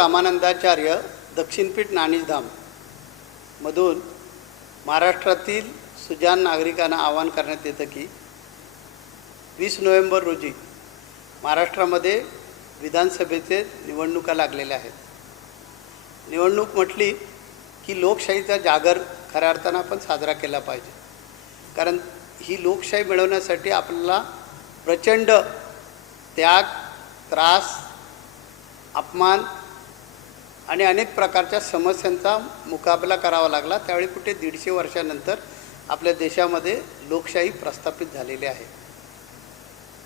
रामानंदाचार्य दक्षिणपीठ नाणीधाम मधून महाराष्ट्रातील सुजाण नागरिकांना आवाहन करण्यात येतं की 20 नोव्हेंबर रोजी महाराष्ट्रामध्ये विधानसभेचे निवडणुका लागलेल्या आहेत. निवडणूक म्हटली की लोकशाहीचा जागर खऱ्या अर्थानं आपण साजरा केला पाहिजे, कारण ही लोकशाही मिळवण्यासाठी आपल्याला प्रचंड त्याग, त्रास, अपमान आणि अनेक प्रकारच्या समस्यांचा मुकाबला करावा लागला. त्यावेळी कुठे 150 वर्षानंतर आपल्या देशामध्ये लोकशाही प्रस्थापित झालेली आहे.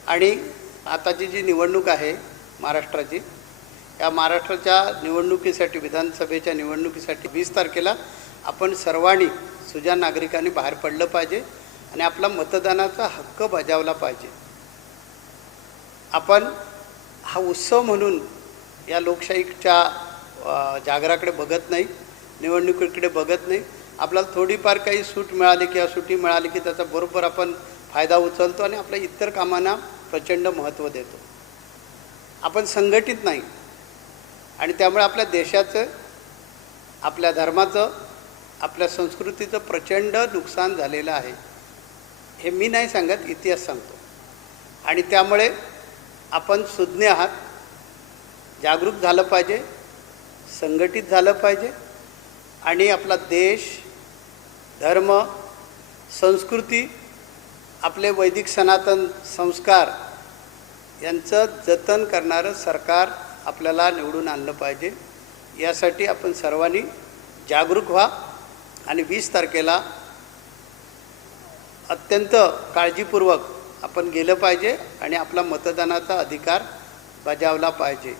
आणि आताची जी निवडणूक आहे महाराष्ट्राची, या महाराष्ट्राच्या निवडणुकीसाठी, विधानसभेच्या निवडणुकीसाठी 20 तारखेला आपण सर्वांनी, सुजाण नागरिकांनी बाहेर पडलं पाहिजे आणि आपला मतदानाचा हक्क बजावला पाहिजे. आपण हा उत्सव म्हणून या लोकशाहीच्या जागराकडे बघत नाही, निवडणुकीकडे बघत नाही. आपल्याला थोडीफार काही सूट मिळाली किंवा सुटी मिळाली की त्याचा बरोबर आपण फायदा उचलतो आणि आपल्या इतर कामांना प्रचंड महत्त्व देतो. आपण संघटित नाही आणि त्यामुळे आपल्या देशाचं, आपल्या धर्माचं, आपल्या संस्कृतीचं प्रचंड नुकसान झालेलं आहे. हे मी नाही सांगत, इतिहास सांगतो. आणि त्यामुळे आपण सुज्ञ आहात, जागरूक झालं पाहिजे, संघटित झालं पाहिजे आणि आपला देश, धर्म, संस्कृती, आपले वैदिक सनातन संस्कार यांचं जतन करणारं सरकार आपल्याला निवडून आणलं पाहिजे. यासाठी आपण सर्वांनी जागरूक व्हा आणि 20 तारखेला अत्यंत काळजीपूर्वक आपण गेलं पाहिजे आणि आपला मतदानाचा अधिकार बजावला पाहिजे.